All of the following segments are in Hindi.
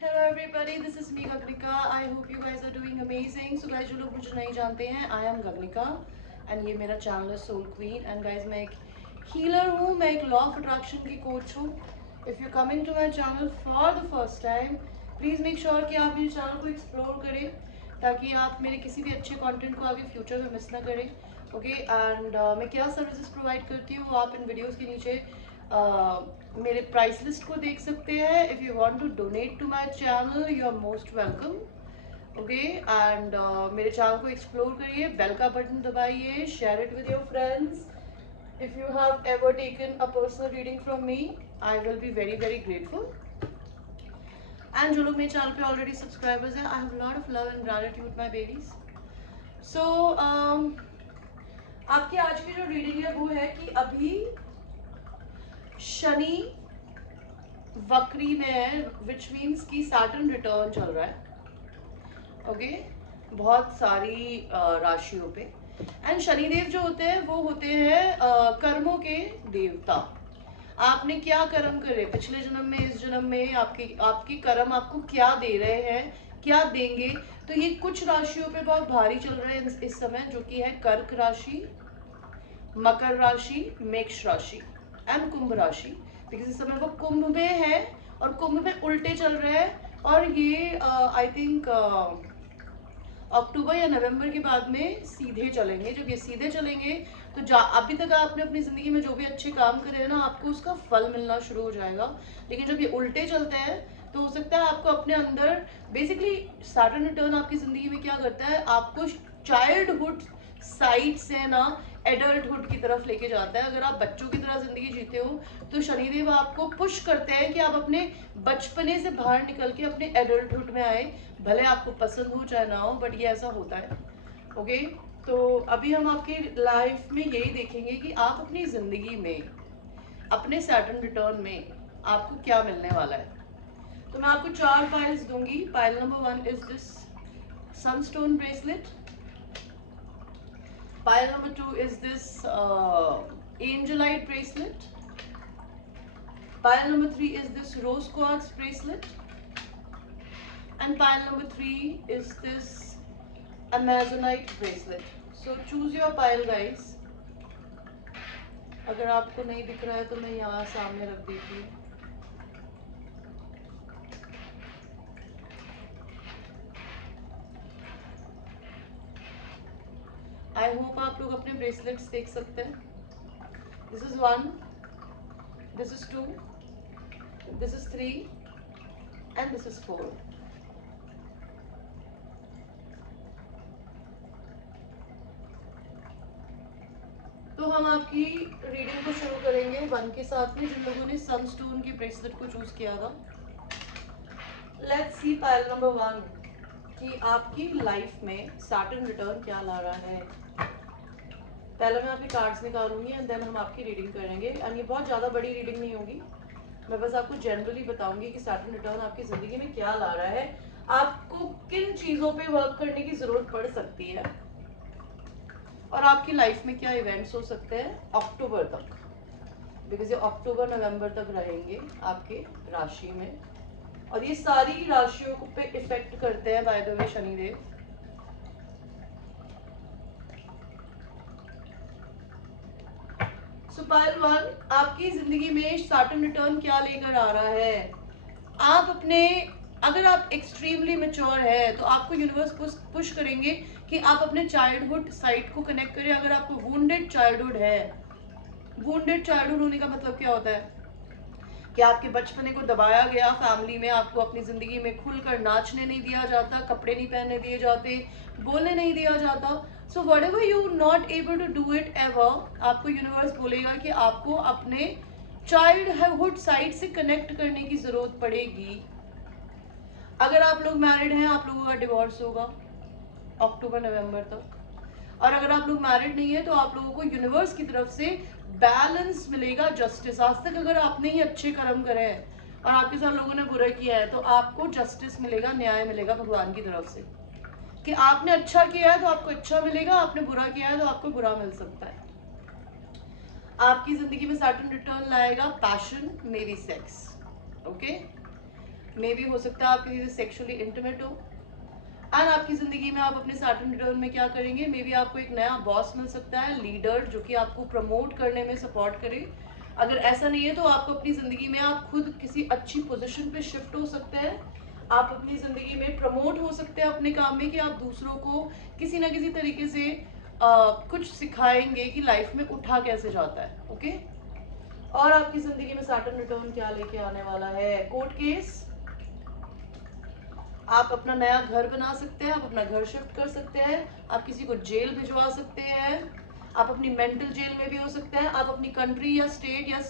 Hello everybody, this is me Gagnika. I hope you guys are doing amazing. So guys, जो लोग मुझे नहीं जानते हैं, I am Gagnika and ये मेरा चैनल है Soul Queen. And guys, मैं एक हीलर हूँ, मैं एक लॉ ऑफ अट्रैक्शन की कोच हूँ. If you coming to my channel for the first time, please make sure कि आप मेरे चैनल को एक्सप्लोर करें ताकि आप मेरे किसी भी अच्छे कंटेंट को आगे फ्यूचर में मिस ना करें. ओके एंड मैं क्या सर्विसेज प्रोवाइड करती हूँ आप इन वीडियोस के नीचे मेरे प्राइस लिस्ट को देख सकते हैं. If you want to donate to my channel you are most welcome. Okay and मेरे चैनल को एक्सप्लोर करिए, बेल का बटन दबाइए, share it with your friends. If you have ever taken a personal reading from me I will be very very grateful. And जो लोग मेरे चैनल पे ऑलरेडी सब्सक्राइबर्स हैं, I have lot of love and gratitude my babies. So आपकी आज की जो रीडिंग है वो है कि अभी शनि वक्री में है, विच मीन्स कि सैटर्न रिटर्न चल रहा है. ओके बहुत सारी राशियों पे. एंड शनिदेव जो होते हैं वो होते हैं कर्मों के देवता. आपने क्या कर्म करे पिछले जन्म में, इस जन्म में आपकी कर्म आपको क्या दे रहे हैं, क्या देंगे. तो ये कुछ राशियों पे बहुत भारी चल रहे हैं इस समय, जो कि है कर्क राशि, मकर राशि, मेष राशि एंड कुंभ राशि. बिकॉज इस समय वो कुंभ में है और कुंभ में उल्टे चल रहे हैं. और ये आई थिंक अक्टूबर या नवंबर के बाद में सीधे चलेंगे. जब ये सीधे चलेंगे तो अभी तक आपने अपनी जिंदगी में जो भी अच्छे काम करे हैं ना, आपको उसका फल मिलना शुरू हो जाएगा. लेकिन जब ये उल्टे चलते हैं तो हो सकता है आपको अपने अंदर बेसिकली सैटर्न रिटर्न आपकी जिंदगी में क्या करता है, आपको चाइल्डहुड साइड से ना एडल्टहुड की तरफ लेके जाता है. अगर आप बच्चों की तरह जिंदगी जीते हो तो शनिदेव आपको पुश करते हैं कि आप अपने बचपने से बाहर निकल के अपने एडल्टहुड में आए. भले आपको पसंद हो चाहे ना हो, बट ये ऐसा होता है. ओके तो अभी हम आपके लाइफ में यही देखेंगे कि आप अपनी जिंदगी में अपने सैटर्न रिटर्न में आपको क्या मिलने वाला है. तो मैं आपको 4 पाइल्स दूंगी. Pile number 1 is this Sunstone bracelet. Pile number 2 is this angelite bracelet. Pile number 3 is this rose quartz bracelet. And pile number 3 is this amazonite bracelet. So choose your pile guys. अगर आपको नहीं दिख रहा है तो मैं यहाँ सामने रख देती हूँ. आई होप आप लोग अपने ब्रेसलेट्स देख सकते हैं. This is 1, this is 2, this is 3 and this is 4. तो हम आपकी रीडिंग को शुरू करेंगे 1 के साथ में, जिन लोगों ने सनस्टोन की ब्रेसलेट को चूज किया था. लेट्स सी पाइल नंबर 1 कि आपकी लाइफ में सैटर्न रिटर्न क्या ला रहा है. पहले मैं आपके कार्ड्स निकालूंगी एंड देन हम आपकी रीडिंग करेंगे. एंड ये बहुत ज़्यादा बड़ी रीडिंग नहीं होगी, मैं बस आपको जनरली बताऊंगी कि सैटर्न रिटर्न आपकी ज़िंदगी में क्या ला रहा है, आपको किन चीज़ों पे वर्क करने की ज़रूरत पड़ सकती है और आपकी लाइफ में क्या इवेंट्स हो सकते हैं अक्टूबर तक. बिकॉज ये अक्टूबर नवंबर तक रहेंगे आपके राशि में और ये सारी राशियों पे इफेक्ट करते हैं by the way Shanidev. So pile 1 आपकी जिंदगी में सैटर्न रिटर्न क्या लेकर आ रहा है. आप अपने, अगर आप एक्सट्रीमली मैच्योर है तो आपको यूनिवर्स पुश करेंगे कि आप अपने चाइल्डहुड साइड को कनेक्ट करें. अगर आपको वुंडेड चाइल्डहुड है, वुंडेड चाइल्डहुड होने का मतलब क्या होता है कि आपके बचपने को दबाया गया फैमिली में, आपको अपनी जिंदगी में खुलकर नाचने नहीं दिया जाता, कपड़े नहीं पहनने दिए जाते, बोलने नहीं दिया जाता. So what ever you not able to do it ever, आपको यूनिवर्स बोलेगा कि आपको अपने चाइल्डहुड साइड से कनेक्ट करने की जरूरत पड़ेगी. अगर आप लोग मैरिड हैं, आप लोगों का डिवोर्स होगा अक्टूबर नवंबर तक. और अगर आप लोग मैरिड नहीं है तो आप लोगों को यूनिवर्स की तरफ से बैलेंस मिलेगा, जस्टिस. आज तक अगर आपने ही अच्छे कर्म करे हैं और आपके साथ लोगों ने बुरा किया है तो आपको जस्टिस मिलेगा, न्याय मिलेगा भगवान की तरफ से कि आपने अच्छा किया है तो आपको अच्छा मिलेगा, आपने बुरा किया है तो आपको बुरा मिल सकता है. आपकी जिंदगी में सैटर्न रिटर्न लाएगा passion, may be sex. Okay may भी हो सकता है आप किसी से सेक्सुअली इंटीमेट हो। एंड आपकी ज़िंदगी में आप अपने सैटर्न रिटर्न में क्या करेंगे, मे बी आपको एक नया बॉस मिल सकता है, लीडर, जो कि आपको प्रमोट करने में सपोर्ट करे। अगर ऐसा नहीं है तो आपको अपनी ज़िंदगी में आप खुद किसी अच्छी पोजीशन पे शिफ्ट हो सकते हैं। आप अपनी ज़िंदगी में प्रमोट हो सकते हैं अपने काम में, कि आप दूसरों को किसी ना किसी तरीके से कुछ सिखाएंगे कि लाइफ में उठा कैसे जाता है। ओके। और आपकी ज़िंदगी में सैटर्न रिटर्न क्या लेके आने वाला है, कोर्ट केस। आप अपना नया घर बना सकते हैं, आप अपना घर शिफ्ट कर सकते हैं, आप किसी को जेल भिजवा सकते हैं, आप अपनी मेंटल जेल में भी हो सकते हैं, आप अपनी कंट्री या स्टेट या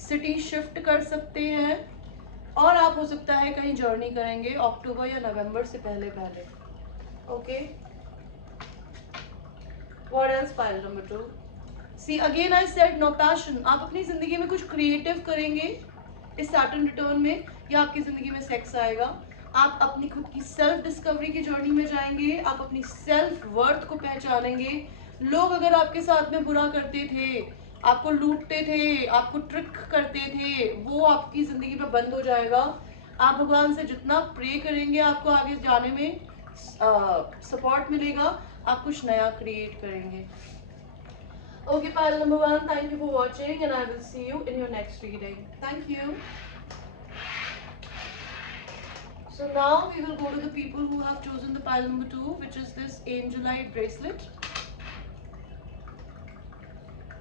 सिटी शिफ्ट कर सकते हैं, और आप हो सकता है कहीं जर्नी करेंगे अक्टूबर या नवंबर से पहले पहले। Okay, what else, pile number 2। See again I said no passion. आप अपनी जिंदगी में कुछ क्रिएटिव करेंगे इस सैटर्न रिटर्न में, या आपकी जिंदगी में सेक्स आएगा। आप अपनी खुद की सेल्फ डिस्कवरी की जर्नी में जाएंगे, आप अपनी सेल्फ वर्थ को पहचानेंगे। लोग अगर आपके साथ में बुरा करते थे, आपको लूटते थे, आपको ट्रिक करते थे, वो आपकी जिंदगी में बंद हो जाएगा। आप भगवान से जितना प्रे करेंगे आपको आगे जाने में सपोर्ट मिलेगा, आप कुछ नया क्रिएट करेंगे। Okay, pile number 1, thank you for watching and I will see you in your next reading. Thank you. So now we will go to the people who have chosen the pile number 2, which is this Angelite bracelet.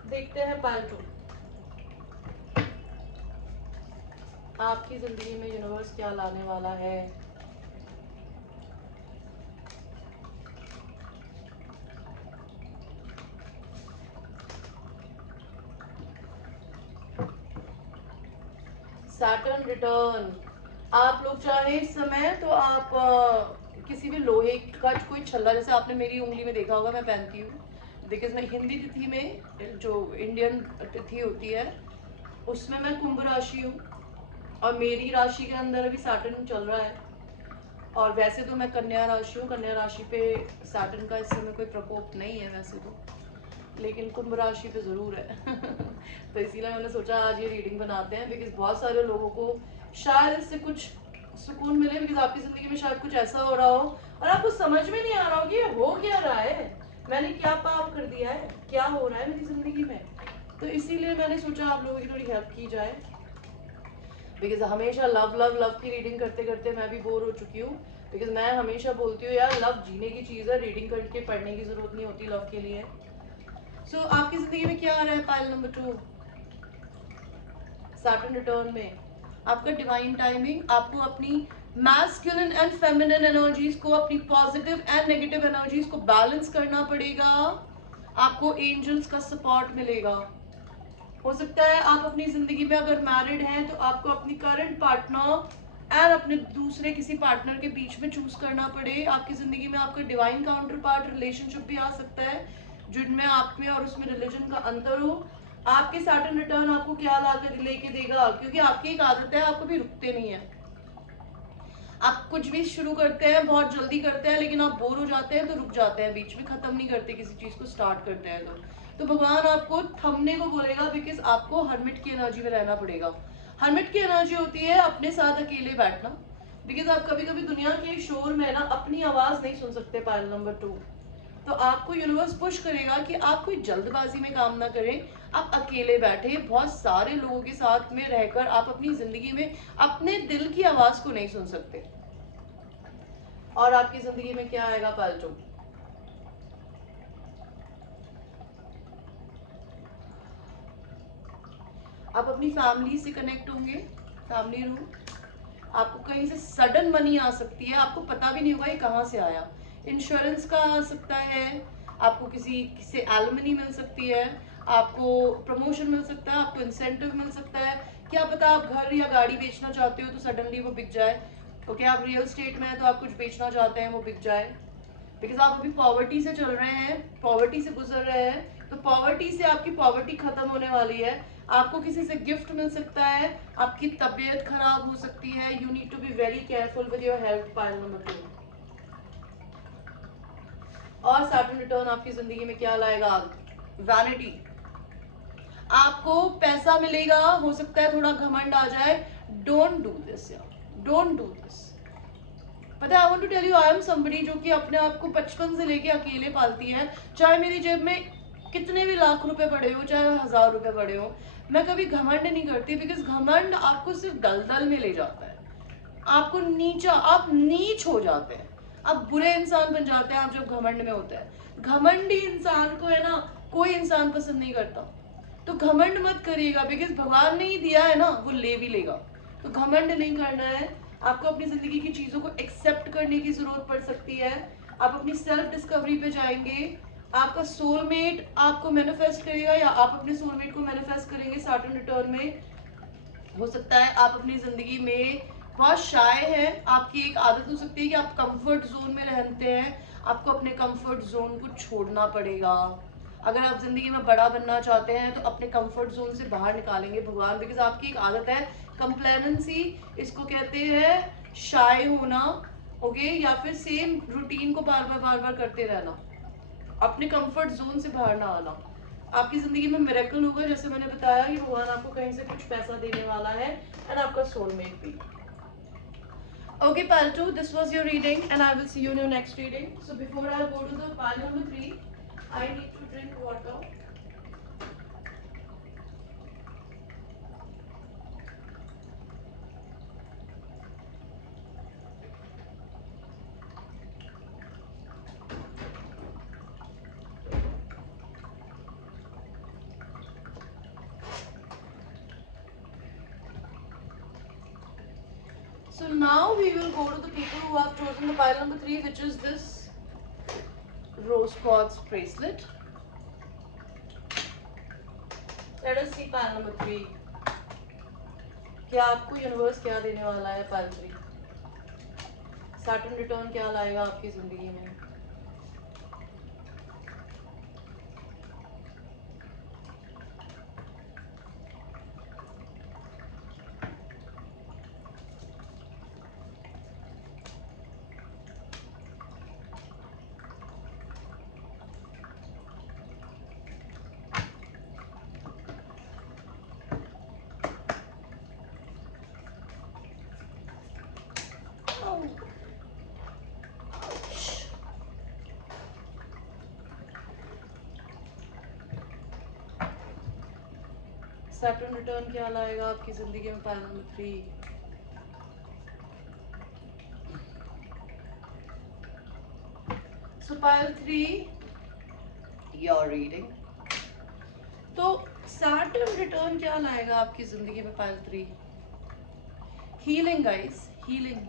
देखते हैं pile 2. आपकी जिंदगी में यूनिवर्स क्या लाने वाला है। Saturn return. आप लोग चाहे इस समय तो आप किसी भी लोहे का कोई छल्ला, जैसे आपने मेरी उंगली में देखा होगा मैं पहनती हूँ, बिकॉज मैं हिंदी तिथि में, जो इंडियन तिथि होती है उसमें मैं कुंभ राशि हूँ, और मेरी राशि के अंदर अभी सैटर्न चल रहा है। और वैसे तो मैं कन्या राशि हूँ, कन्या राशि पे सैटर्न का इस समय कोई प्रकोप नहीं है वैसे तो, लेकिन कुंभ राशि पे ज़रूर है तो इसीलिए मैंने सोचा आज ये रीडिंग बनाते हैं, बिकॉज बहुत सारे लोगों को शायद इससे कुछ सुकून मिले, बिकॉज आपकी ज़िंदगी में शायद कुछ ऐसा हो रहा हो और आपको समझ में नहीं आ रहा हो कि ये हो क्या रहा है, मैंने क्या पाप कर दिया है, क्या हो रहा है मेरी ज़िंदगी में। तो इसीलिए मैंने सोचा आप लोगों की थोड़ी हेल्प की जाए, बिकॉज हमेशा लव लव लव की रीडिंग करते करते मैं भी बोर हो चुकी हूँ। बिकॉज मैं हमेशा बोलती हूँ यार लव जीने की चीज़ है, रीडिंग करके पढ़ने की ज़रूरत नहीं होती लव के लिए। सो आपकी जिंदगी में क्या आ रहा है पाइल नंबर 2, सैटर्न रिटर्न में। आपका डिवाइन टाइमिंग, आपको अपनी मैस्कुलिन एंड फेमिनिन एनर्जीज को, अपनी पॉजिटिव एंड नेगेटिव एनर्जीज को बैलेंस करना पड़ेगा। आपको एंजल्स का सपोर्ट मिलेगा। हो सकता है आप अपनी जिंदगी में अगर मैरिड हैं तो आपको अपनी करंट पार्टनर एंड अपने दूसरे किसी पार्टनर के बीच में चूज करना पड़े। आपकी जिंदगी में आपका डिवाइन काउंटर पार्ट रिलेशनशिप भी आ सकता है, जिनमें आप में और उसमें रिलीजन का अंतर हो। आपके सैटर्न रिटर्न आपको क्या लाकर लेके देगा, क्योंकि आपकी एक आदत है, आप कभी रुकते नहीं है। आप कुछ भी शुरू करते हैं बहुत जल्दी करते हैं, लेकिन आप बोर हो जाते हैं तो रुक जाते हैं, बीच में खत्म नहीं करते किसी चीज को स्टार्ट करते हैं तो भगवान आपको थमने को बोलेगा, बिकॉज आपको हर्मिट की एनर्जी में रहना पड़ेगा। हर्मिट की एनर्जी होती है अपने साथ अकेले बैठना, बिकॉज आप कभी कभी दुनिया के शोर में ना अपनी आवाज नहीं सुन सकते। पाइल नंबर 2, तो आपको यूनिवर्स पुश करेगा कि आप कोई जल्दबाजी में काम ना करें, आप अकेले बैठे बहुत सारे लोगों के साथ में रहकर आप अपनी जिंदगी में अपने दिल की आवाज को नहीं सुन सकते। और आपकी जिंदगी में क्या आएगा पालटू, आप अपनी फैमिली से कनेक्ट होंगे, फैमिली रूम। आपको कहीं से सडन मनी आ सकती है, आपको पता भी नहीं होगा ये कहाँ से आया। इंश्योरेंस का आ सकता है, आपको किसी से एलमनी मिल सकती है, आपको प्रमोशन मिल सकता है, आपको इंसेंटिव मिल सकता है। क्या पता आप घर या गाड़ी बेचना चाहते हो तो सडनली वो बिक जाए। ओके, आप रियल स्टेट में है तो आप कुछ बेचना चाहते हैं वो बिक जाए, बिकॉज आप अभी पॉवर्टी से चल रहे हैं, पॉवर्टी से गुजर रहे हैं, तो पॉवर्टी से आपकी पॉवर्टी खत्म होने वाली है। आपको किसी से गिफ्ट मिल सकता है, आपकी तबीयत खराब हो सकती है। You need to be very careful with your health. Pile number 2। और सैटर्न रिटर्न आपकी जिंदगी में क्या लाएगा, वैनिटी। आपको पैसा मिलेगा, हो सकता है थोड़ा घमंड आ जाए, डोंट डू दिस यार, डोंट डू दिस। पता है, I want to tell you, I am somebody जो कि अपने आप को बचपन से लेके अकेले पालती है। चाहे मेरी जेब में कितने भी लाख रुपए पड़े हो, चाहे 1000 रुपए पड़े हो, मैं कभी घमंड नहीं करती, बिकॉज घमंड आपको सिर्फ दलदल में ले जाता है, आपको नीचा, आप नीच हो जाते हैं, आप बुरे इंसान बन जाते हैं आप जब घमंड में होते हैं। घमंडी इंसान को है ना कोई इंसान पसंद नहीं करता, तो घमंड मत करिएगा, बिकॉज भगवान ने ही दिया है ना, वो ले भी लेगा। तो घमंड नहीं करना है आपको। अपनी जिंदगी की चीजों को एक्सेप्ट करने की जरूरत पड़ सकती है। आप अपनी सेल्फ डिस्कवरी पे जाएंगे, आपका सोलमेट आपको मैनिफेस्ट करेगा या आप अपने सोलमेट को मैनिफेस्ट करेंगे सैटर्न रिटर्न में। हो सकता है आप अपनी जिंदगी में बहुत शाय है, आपकी एक आदत हो सकती है कि आप कंफर्ट जोन में रहते हैं, आपको अपने कंफर्ट जोन को छोड़ना पड़ेगा। अगर आप जिंदगी में बड़ा बनना चाहते हैं तो अपने कंफर्ट जोन से बाहर निकालेंगे भगवान, बिकॉज आपकी एक आदत है कंप्लेनेंसी, इसको कहते हैं शाय होना, ओके, या फिर सेम रूटीन को बार बार करते रहना, अपने कंफर्ट जोन से बाहर ना आना। आपकी जिंदगी में मिरेकल होगा, जैसे मैंने बताया कि भगवान आपको कहीं से कुछ पैसा देने वाला है, एंड आपका सोलमेट भी। Okay, Paltu, this was your reading, and I will see you in your next reading. So before I go to the pile number 3, I need to drink water. So now we will go to the people who have chosen the pile number 3, which is this rose quartz bracelet. Let us see pile number 3. क्या आपको यूनिवर्स क्या देने वाला है pile 3? सैटर्न रिटर्न क्या लाएगा आपकी जिंदगी में? सैटर्न रिटर्न क्या लाएगा आपकी जिंदगी में pile number 3? So pile 3, your reading. तो सैटर्न रिटर्न क्या लाएगा आपकी जिंदगी में पाइल 3? Healing guys, healing.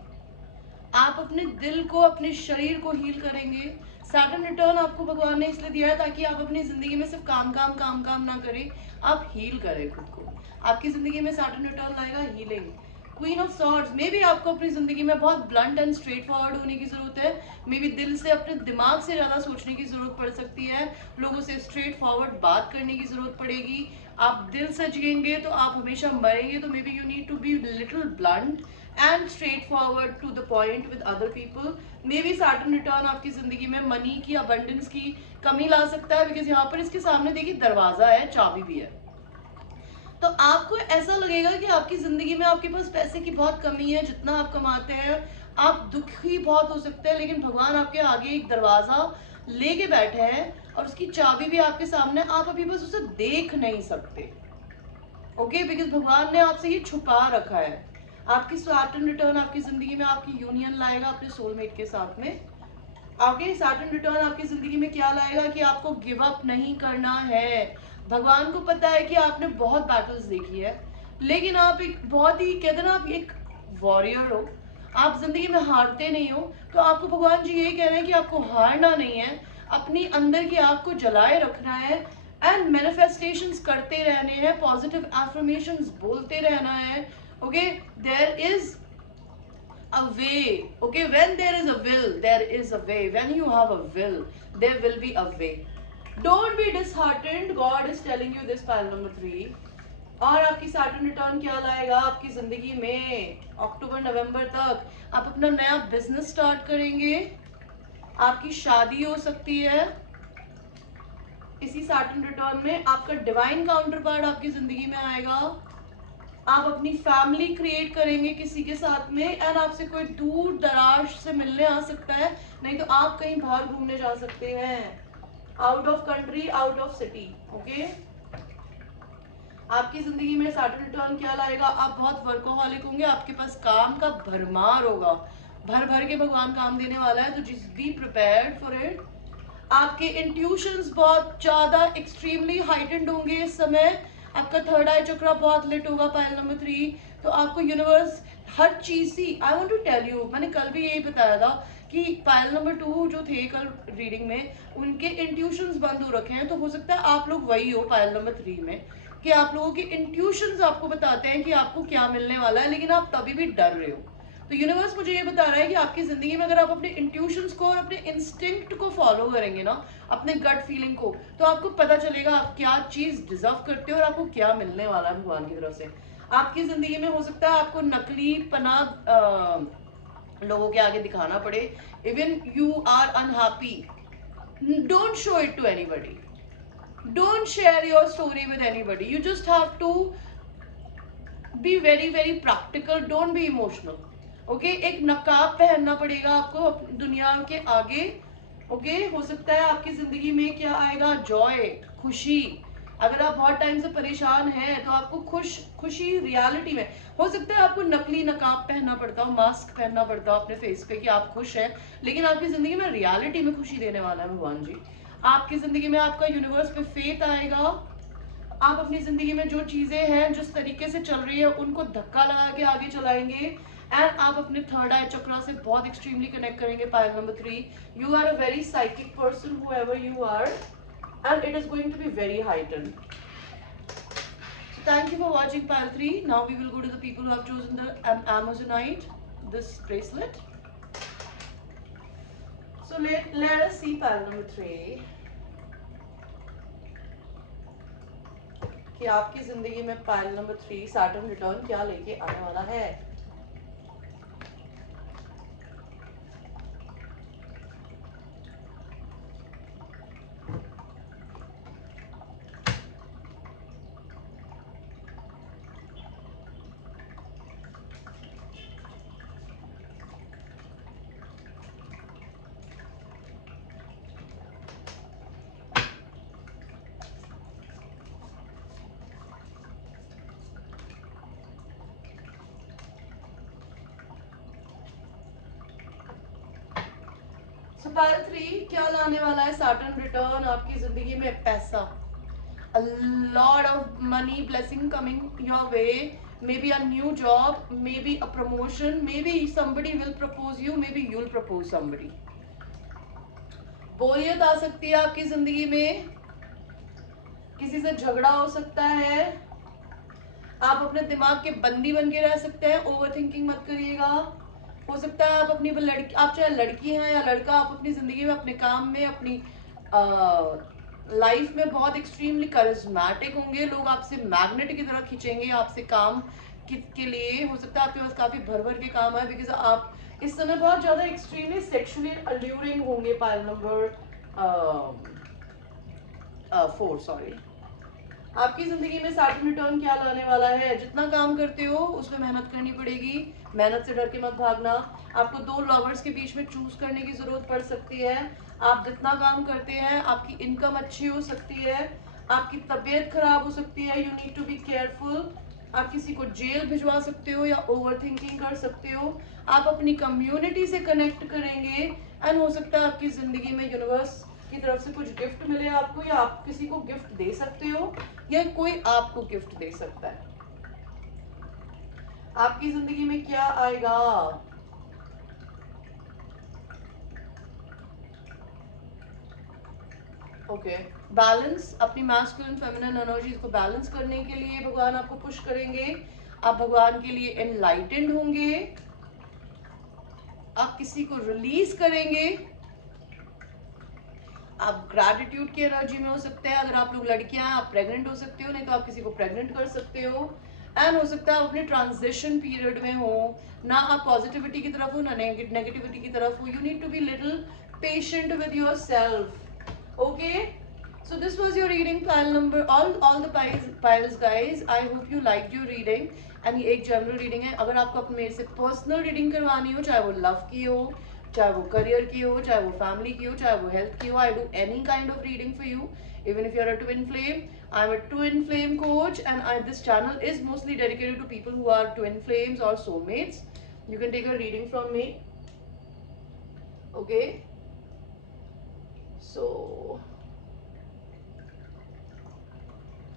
आप अपने दिल को, अपने शरीर को हील करेंगे। सैटर्न रिटर्न आपको भगवान ने इसलिए दिया है ताकि आप अपनी जिंदगी में सिर्फ काम काम काम काम ना करें, आप हील करें खुद को। आपकी जिंदगी में सैटर्न रिटर्न लाएगा healing. Queen of swords, may be आपको अपनी जिंदगी में बहुत ब्लंट एंड स्ट्रेट फॉरवर्ड होने की जरूरत है, मे बी दिल से, अपने दिमाग से ज्यादा सोचने की जरूरत पड़ सकती है, लोगों से स्ट्रेट फॉरवर्ड बात करने की जरूरत पड़ेगी। आप दिल से जिएंगे तो आप हमेशा मरेंगे, तो maybe you need to be little blunt and straight forward to the point with other people. Maybe Saturn return आपकी जिंदगी में मनी की, अबंडेंस की कमी ला सकता है, बिकॉज यहाँ पर इसके सामने देखिए दरवाजा है, चाबी भी है। तो आपको ऐसा लगेगा कि आपकी जिंदगी में आपके पास पैसे की बहुत कमी है, जितना आप कमाते हैं आप दुखी बहुत हो सकते हैं, लेकिन भगवान आपके आगे एक दरवाजा लेके बैठे हैं और उसकी चाबी भी आपके सामने, आप अभी बस उसे देख नहीं सकते, ओके, बिकॉज भगवान ने आपसे ये छुपा रखा है। आपकी सैटर्न रिटर्न आपकी जिंदगी में आपकी यूनियन लाएगा अपने सोलमेट के साथ में। आगे सैटर्न रिटर्न आपकी जिंदगी में क्या लाएगा कि आपको गिव अप नहीं करना है। भगवान को पता है कि आपने बहुत बैटल्स देखी है, लेकिन आप एक बहुत ही, कहते ना, आप एक वॉरियर हो, आप जिंदगी में हारते नहीं हो। तो आपको भगवान जी यही कह रहे हैं कि आपको हारना नहीं है, अपनी अंदर की आग को जलाए रखना है एंड मैनिफेस्टेशंस करते रहने हैं, पॉजिटिव एफर्मेशंस बोलते रहना है। Okay, there is a way. Okay, when there is a will, there is a way. When you have a will, there will be a way. Don't be disheartened. God is telling you this, pile number 3. और आपकी सैटर्न रिटर्न क्या लाएगा आपकी जिंदगी में? अक्टूबर नवंबर तक आप अपना नया बिजनेस स्टार्ट करेंगे, आपकी शादी हो सकती है इसी सैटर्न रिटर्न में, आपका डिवाइन काउंटर पार्ट आपकी जिंदगी में आएगा, आप अपनी फैमिली क्रिएट करेंगे किसी के साथ में, एंड आपसे कोई दूर दराज से मिलने आ सकता है, नहीं तो आप कहीं बाहर घूमने जा सकते हैं, out of country, out of city. Okay, आपकी जिंदगी में सैटर्न रिटर्न क्या लाएगा? आप बहुत वर्कोहॉलिक होंगे, आपके पास काम का भरमार होगा, भर भर के भगवान काम देने वाला है, तो just be prepared for it. आपके इंट्यूशंस बहुत ज्यादा एक्सट्रीमली हाइटेंड होंगे इस समय। आपका थर्ड आई चक्रा बहुत लिट होगा, पायल नंबर 3। तो आपको यूनिवर्स हर चीज see, I want to tell you, मैंने कल भी यही बताया था कि पायल नंबर 2 जो थे कल रीडिंग में, उनके इंट्यूशंस बंद हो रखे हैं, तो हो सकता है आप लोग वही हो पायल नंबर 3 में, कि आप लोगों के इंट्यूशंस आपको बताते हैं कि आपको क्या मिलने वाला है, लेकिन आप तभी भी डर रहे हो। तो यूनिवर्स मुझे ये बता रहा है कि आपकी जिंदगी में अगर आप अपने इंट्यूशंस को और अपने इंस्टिंक्ट को फॉलो करेंगे ना, अपने गट फीलिंग को, तो आपको पता चलेगा आप क्या चीज डिजर्व करते हो और आपको क्या मिलने वाला है भगवान की तरफ से। आपकी जिंदगी में हो सकता है आपको नकली पना लोगों के आगे दिखाना पड़े। Even you are unhappy, don't show it to anybody, don't share your story with anybody, you just have to be very very practical, don't be emotional। Okay, एक नकाब पहनना पड़ेगा आपको दुनिया के आगे। ओके, हो सकता है आपकी जिंदगी में क्या आएगा? जॉय, खुशी। अगर आप बहुत टाइम से परेशान हैं तो आपको खुशी रियलिटी में हो सकता है आपको नकली नकाब पहनना पड़ता हो, मास्क पहनना पड़ता हो अपने फेस पे कि आप खुश हैं, लेकिन आपकी जिंदगी में रियलिटी में खुशी देने वाला है भगवान जी। आपकी जिंदगी में आपका यूनिवर्स पे फेथ आएगा। आप अपनी जिंदगी में जो चीजें हैं जिस तरीके से चल रही है उनको धक्का लगा के आगे चलाएंगे, एंड आप अपने थर्ड आई चक्रा से बहुत एक्सट्रीमली कनेक्ट करेंगे। Pile number 3, you are a very psychic person whoever you are, and it is going to be very heightened. So thank you for watching Pile 3. Now we will go to the people who have chosen the Amazonite, this bracelet. So let us see Pile number 3. कि आपकी जिंदगी में पाइल नंबर 3 सैटर्न रिटर्न क्या लेके आने वाला है। पाइल 3 क्या लाने वाला है सैटर्न रिटर्न आपकी जिंदगी में? पैसा, a lot of money blessing coming your way, maybe a new job, maybe a promotion, maybe somebody will propose you, maybe you'll propose somebody। बोरियत आ सकती है आपकी जिंदगी में, किसी से झगड़ा हो सकता है, आप अपने दिमाग के बंदी बन के रह सकते हैं, ओवर थिंकिंग मत करिएगा। हो सकता है आप अपनी लड़की, आप चाहे लड़की हैं या लड़का, आप अपनी जिंदगी में, अपने काम में, अपनी लाइफ में बहुत एक्सट्रीमली करिज्मेटिक होंगे, लोग आपसे मैग्नेट की तरह खींचेंगे आपसे काम के लिए। हो सकता है आपके पास काफी भर भर के काम है, बिकॉज आप इस समय बहुत ज्यादा एक्सट्रीमली सेक्सुअली अल्यूरिंग होंगे। Pile number 4, sorry. आपकी जिंदगी में सैटर्न रिटर्न क्या लाने वाला है? जितना काम करते हो उसमें मेहनत करनी पड़ेगी, मेहनत से डर के मत भागना। आपको 2 लवर्स के बीच में चूज करने की जरूरत पड़ सकती है। आप जितना काम करते हैं आपकी इनकम अच्छी हो सकती है, आपकी तबीयत खराब हो सकती है, you need to be careful. आप किसी को जेल भिजवा सकते हो या ओवर थिंकिंग कर सकते हो। आप अपनी कम्युनिटी से कनेक्ट करेंगे, एंड हो सकता है आपकी जिंदगी में यूनिवर्स की तरफ से कुछ गिफ्ट मिले आपको, या आप किसी को गिफ्ट दे सकते हो या कोई आपको गिफ्ट दे सकता है। आपकी जिंदगी में क्या आएगा? ओके, बैलेंस, अपनी मैस्कुलिन फेमिनिन एनर्जीज को बैलेंस करने के लिए भगवान आपको पुश करेंगे। आप भगवान के लिए एनलाइटेंड होंगे, आप किसी को रिलीज करेंगे, आप ग्रैटिट्यूड की एनर्जी में हो सकते हैं। अगर आप लोग लड़कियां हैं आप प्रेग्नेंट हो सकते हो, नहीं तो आप किसी को प्रेग्नेंट कर सकते हो। एंड हो सकता है आप अपने ट्रांजिशन पीरियड में हो, ना आप पॉजिटिविटी की तरफ हो ना नेगेटिविटी की तरफ हो। You need to be little patient with yourself. Okay, so this was your reading, pile number all the piles guys. I hope you liked your reading, and ये एक जनरल रीडिंग है. अगर आपको अपने मेरे से पर्सनल रीडिंग करवानी हो, चाहे वो लव की हो, चाहे वो करियर की हो, चाहे वो फैमिली की हो, चाहे वो हेल्थ की हो, I do any kind of reading for you. Even if you're a twin flame, I'm a twin flame coach, and this channel is mostly dedicated to people who are twin flames or soulmates. You can take a reading from me. Okay. So,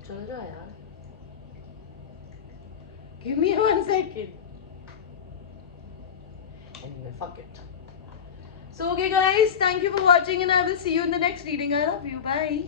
चल जा यार. Give me 1 second. Anyway, fuck it. So, okay guys, thank you for watching and I will see you in the next reading. I love you. Bye.